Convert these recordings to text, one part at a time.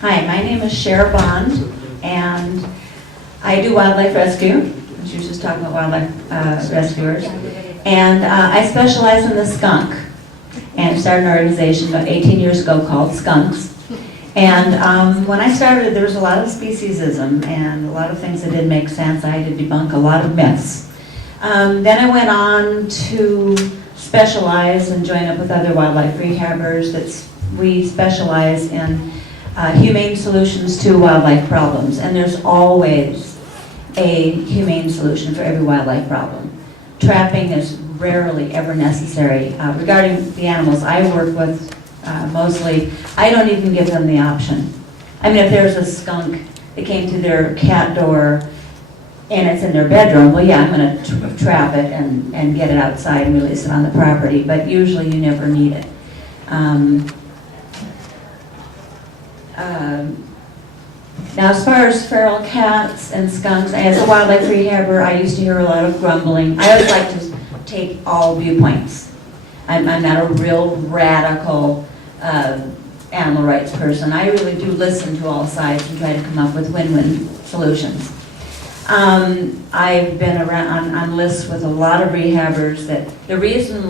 Hi, my name is Cher Bond, and I do wildlife rescue. She was just talking about wildlife rescuers. And I specialize in the skunk, and started an organization about 18 years ago called Skunks. And when I started, there was a lot of speciesism and a lot of things that didn't make sense. I had to debunk a lot of myths. Then I went on to specialize and join up with other wildlife rehabbers. We specialize in humane solutions to wildlife problems, and there's always a humane solution for every wildlife problem. Trapping is rarely ever necessary. Regarding the animals I work with, mostly, I don't even give them the option. I mean, if there's a skunk that came to their cat door and it's in their bedroom, well, yeah, I'm going to trap it and get it outside and release it on the property, but usually you never need it. Now, as far as feral cats and skunks, as a wildlife rehabber, I used to hear a lot of grumbling. I always like to take all viewpoints. I'm not a real radical animal rights person. I really do listen to all sides and try to come up with win-win solutions. I've been around on lists with a lot of rehabbers that the reason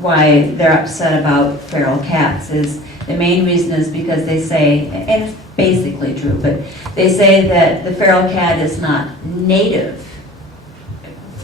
why they're upset about feral cats is, the main reason is because they say, and it's basically true, but they say that the feral cat is not native.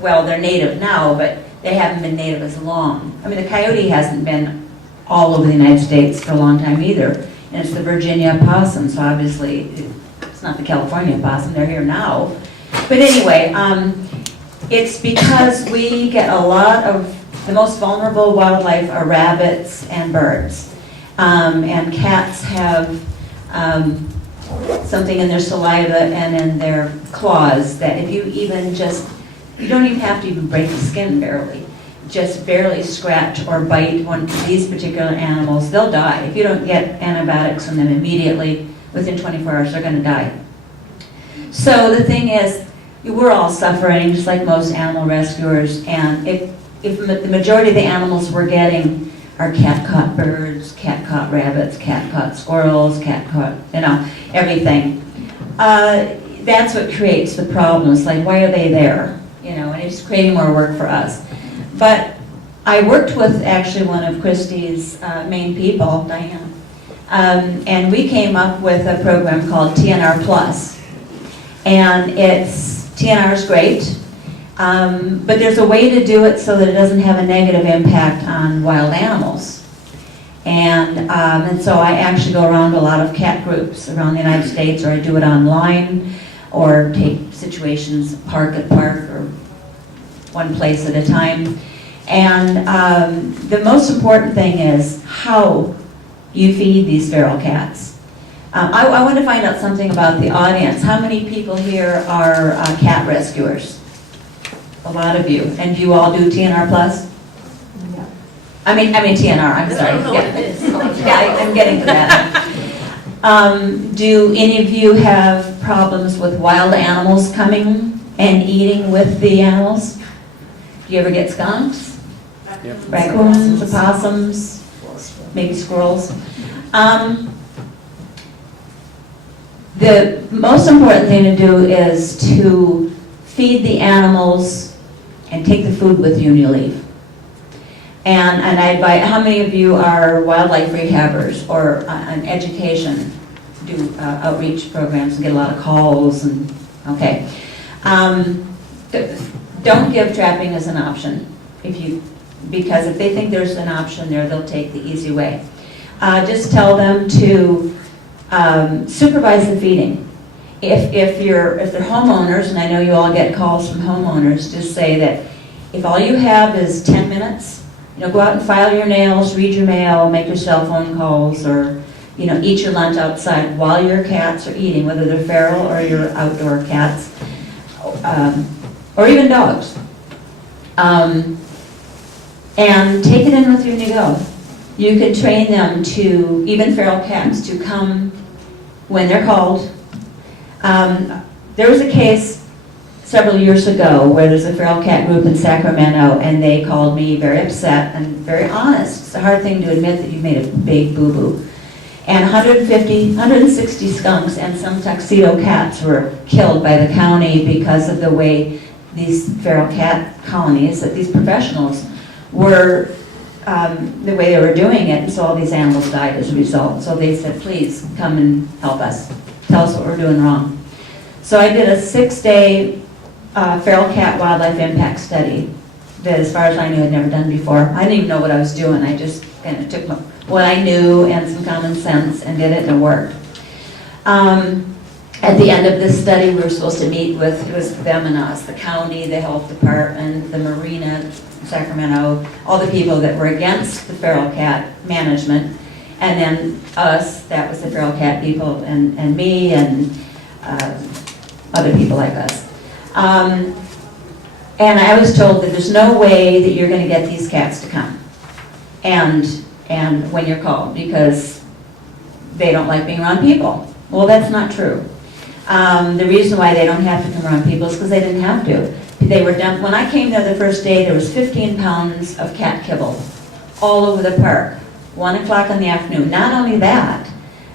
Well, they're native now, but they haven't been native as long. I mean, the coyote hasn't been all over the United States for a long time either. And it's the Virginia opossum, so obviously it's not the California opossum, they're here now. But anyway, it's because we get a lot of, the most vulnerable wildlife are rabbits and birds. And cats have something in their saliva and in their claws that if you even just, you don't even have to even break the skin barely, just barely scratch or bite one of these particular animals, they'll die. If you don't get antibiotics from them immediately, within 24 hours, they're going to die. So the thing is, we're all suffering, just like most animal rescuers, and if the majority of the animals we're getting are cat-caught birds, cat-caught rabbits, cat-caught squirrels, cat-caught, everything. That's what creates the problems. Like, why are they there? And it's creating more work for us. But I worked with actually one of Christie's main people, Diana, and we came up with a program called TNR Plus. And TNR is great. But there's a way to do it so that it doesn't have a negative impact on wild animals. And so I actually go around to a lot of cat groups around the United States, or I do it online, or take situations park at park, or one place at a time. And the most important thing is how you feed these feral cats. I want to find out something about the audience. How many people here are cat rescuers? A lot of you. And do you all do TNR Plus? Yeah. I mean TNR, I'm sorry. I don't know what it is. Yeah, I'm getting to that. Do any of you have problems with wild animals coming and eating with the animals? Do you ever get skunks? Yep. Raccoons, opossums, maybe squirrels? The most important thing to do is to feed the animals and take the food with you when you leave. And I invite, how many of you are wildlife rehabbers or on education, do outreach programs and get a lot of calls and, okay. Don't give trapping as an option because if they think there's an option there, they'll take the easy way. Just tell them to supervise the feeding. If they're homeowners, and I know you all get calls from homeowners, just say that if all you have is 10 minutes, go out and file your nails, read your mail, make your cell phone calls, or eat your lunch outside while your cats are eating, whether they're feral or your outdoor cats, or even dogs. And take it in with you when you go. You can train them to, even feral cats, to come when they're called. There was a case several years ago where there's a feral cat group in Sacramento, and they called me very upset and very honest. It's a hard thing to admit that you've made a big boo-boo. And 160 skunks and some tuxedo cats were killed by the county because of the way these feral cat colonies, that these professionals were, the way they were doing it, and so all these animals died as a result. So they said, please come and help us. Tell us what we're doing wrong. So I did a 6-day feral cat wildlife impact study that, as far as I knew, I'd never done before. I didn't even know what I was doing. I just kind of took what I knew and some common sense and did it, and it worked. At the end of this study, we were supposed to meet with, it was them and us, the county, the health department, the marina, Sacramento, all the people that were against the feral cat management, and then us, that was the feral cat people, and me, and other people like us. And I was told that there's no way that you're going to get these cats to come, and when you're called, because they don't like being around people. Well, that's not true. The reason why they don't have to come around people is because they didn't have to. They were dumped. When I came there the first day, there was 15 pounds of cat kibble all over the park, 1 o'clock in the afternoon. Not only that,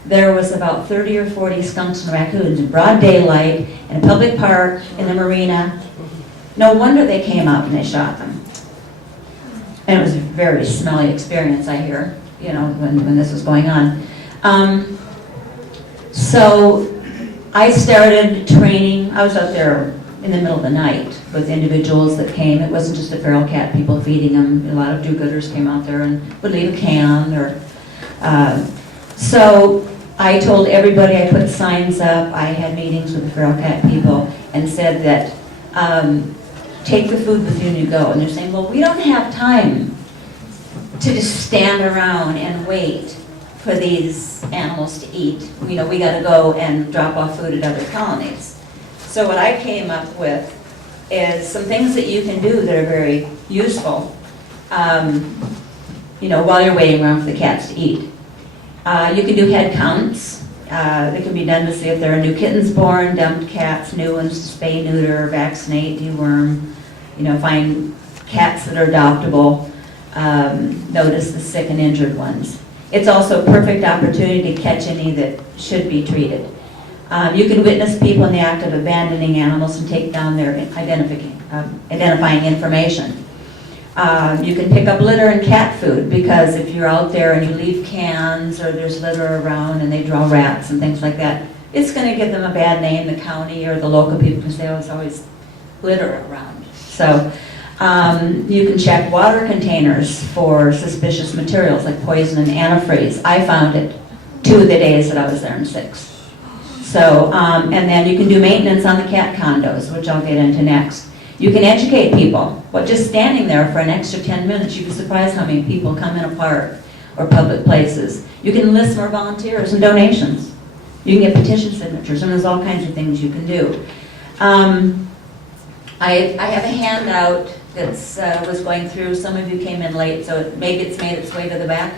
there was about 30 or 40 skunks and raccoons in broad daylight in a public park, in the marina. No wonder they came out and they shot them. And it was a very smelly experience, I hear, you know, when this was going on. So I started training. I was out there in the middle of the night with individuals that came. It wasn't just the feral cat people feeding them. A lot of do-gooders came out there and would leave a can. So I told everybody, I put signs up. I had meetings with the feral cat people and said that take the food with you when you go. And they're saying, well, we don't have time to just stand around and wait for these animals to eat. You know, we got to go and drop off food at other colonies. So what I came up with is some things that you can do that are very useful, you know, while you're waiting around for the cats to eat. You can do head counts. They can be done to see if there are new kittens born, dumped cats, new ones to spay, neuter, vaccinate, deworm, you know, find cats that are adoptable, notice the sick and injured ones. It's also a perfect opportunity to catch any that should be treated. You can witness people in the act of abandoning animals and take down their identifying information. You can pick up litter and cat food, because if you're out there and you leave cans or there's litter around and they draw rats and things like that, it's going to give them a bad name, the county or the local people, because there's always litter around. So you can check water containers for suspicious materials like poison and antifreeze. I found it 2 of the days that I was there, and 6. So, and then you can do maintenance on the cat condos, which I'll get into next. You can educate people. But just standing there for an extra 10 minutes, you'd be surprised how many people come in a park or public places. You can enlist more volunteers and donations. You can get petition signatures, and there's all kinds of things you can do. I have a handout that was going through. Some of you came in late, so maybe it's made its way to the back.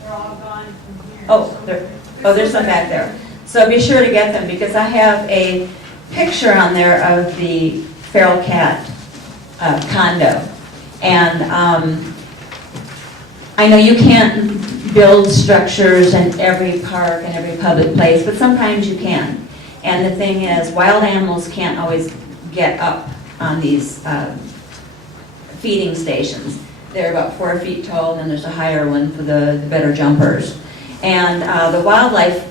They're all gone from here. Oh, there's some back there. So be sure to get them, because I have a picture on there of the feral cat condo. And I know you can't build structures in every park and every public place, but sometimes you can. And the thing is, wild animals can't always get up on these feeding stations. They're about 4 feet tall, and there's a higher one for the better jumpers. And the wildlife,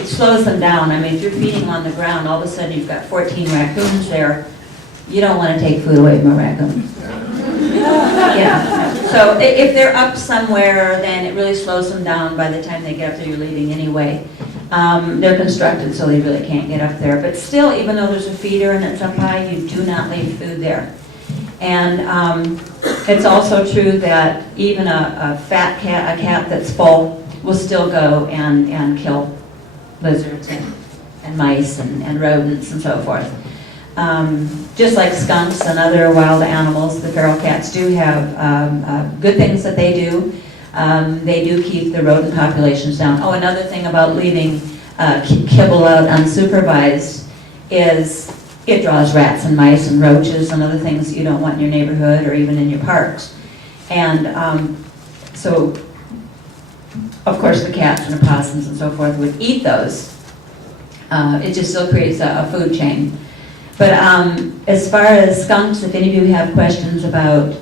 it slows them down. I mean, if you're feeding on the ground, all of a sudden you've got 14 raccoons there. You don't want to take food away from a raccoon. Yeah. So if they're up somewhere, then it really slows them down. By the time they get up there, you're leaving anyway. They're constructed so they really can't get up there. But still, even though there's a feeder and it's up high, you do not leave food there. And it's also true that even a fat cat, a cat that's full, will still go and kill lizards and mice and rodents and so forth. Just like skunks and other wild animals, the feral cats do have good things that they do. They do keep the rodent populations down. Oh, another thing about leaving kibble out unsupervised is it draws rats and mice and roaches and other things that you don't want in your neighborhood or even in your parks. And so of course, the cats and opossums and so forth would eat those. It just still creates a food chain. But as far as skunks, if any of you have questions about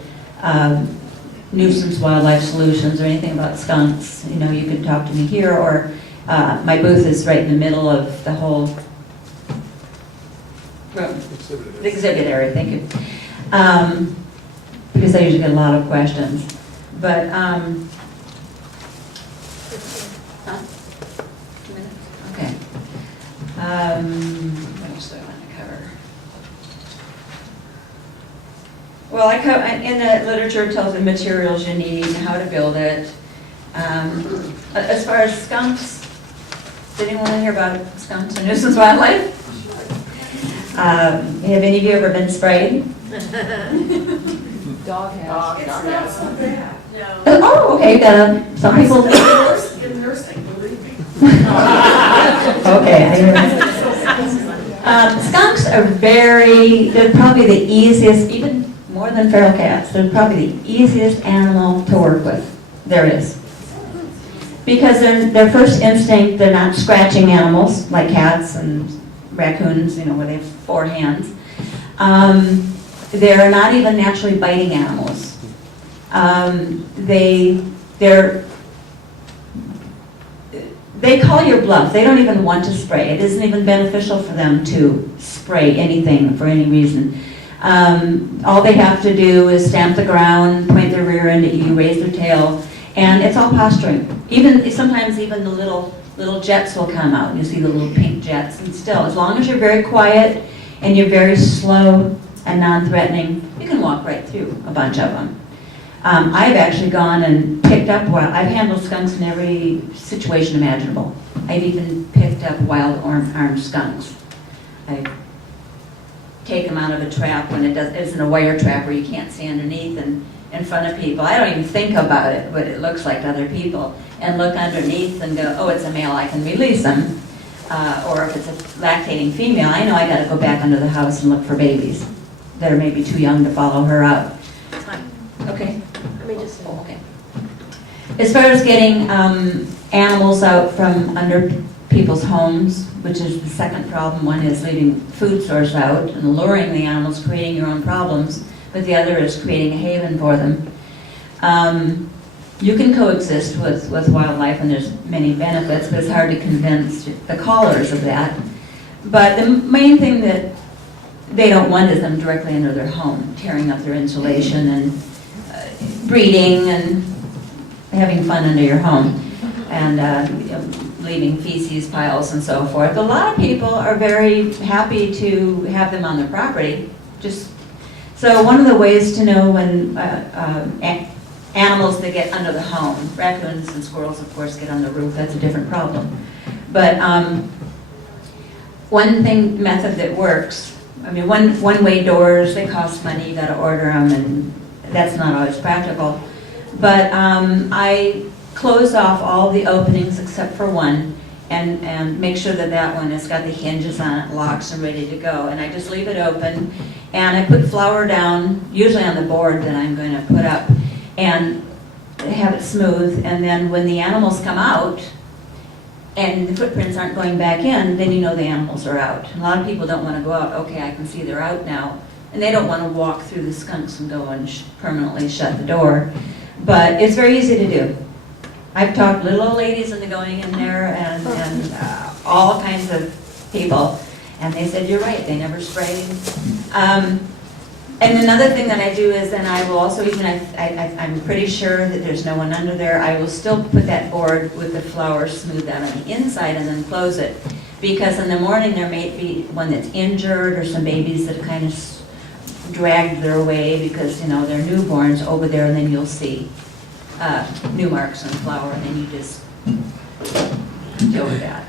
nuisance wildlife solutions or anything about skunks, you know, you can talk to me here, or my booth is right in the middle of the whole room. The exhibit area, thank you. Because I usually get a lot of questions. But, huh? 2 minutes? Okay. What else do I want to cover? Well, in the literature, it tells the materials you need and how to build it. As far as skunks, did anyone want to hear about skunks and nuisance wildlife? Have any of you ever been sprayed? Dog has. It's not so bad. No. Oh, okay, some people. In nursing, believe me. Okay. Skunks are they're probably the easiest, even more than feral cats, they're probably the easiest animal to work with there is. Because their first instinct, they're not scratching animals like cats and raccoons, you know, where they have 4 hands. They're not even naturally biting animals. They call your bluff. They don't even want to spray. It isn't even beneficial for them to spray anything for any reason. All they have to do is stamp the ground, point their rear end at you, raise their tail, and it's all posturing. Sometimes even the little jets will come out. You see the little pink jets, and still, as long as you're very quiet and you're very slow and non-threatening, you can walk right through a bunch of them. I've actually gone and picked up I've handled skunks in every situation imaginable. I've even picked up wild armed skunks. I take them out of a trap when it isn't a wire trap where you can't see underneath and in front of people. I don't even think about it, what it looks like to other people, and look underneath and go, oh, it's a male, I can release them. Or if it's a lactating female, I know I got to go back under the house and look for babies that are maybe too young to follow her out. Okay. Okay. As far as getting animals out from under people's homes, which is the second problem, one is leaving food source out and luring the animals, creating your own problems, but the other is creating a haven for them. You can coexist with wildlife, and there's many benefits, but it's hard to convince the callers of that. But the main thing that they don't want is them directly under their home, tearing up their insulation and breeding and having fun under your home, and leaving feces piles and so forth. A lot of people are very happy to have them on their property. So one of the ways to know when animals that get under the home, raccoons and squirrels, of course, get on the roof. That's a different problem. But one method that works, I mean, one-way doors, they cost money. You got to order them, and that's not always practical. But I close off all the openings except for one, and make sure that one has got the hinges on it, locks, and ready to go. And I just leave it open, and I put flour down, usually on the board that I'm going to put up, and have it smooth. And then when the animals come out, and the footprints aren't going back in, then you know the animals are out. A lot of people don't want to go out. Okay, I can see they're out now. And they don't want to walk through the skunks and go and permanently shut the door. But it's very easy to do. I've talked little old ladies into going in there and all kinds of people. And they said, you're right, they never sprayed. And another thing that I do is then I will also, even if I'm pretty sure that there's no one under there, I will still put that board with the flour smoothed out on the inside and then close it. Because in the morning there may be one that's injured or some babies that kind of dragged their way because, you know, they're newborns over there, and then you'll see new marks on flour, and then you just deal with that.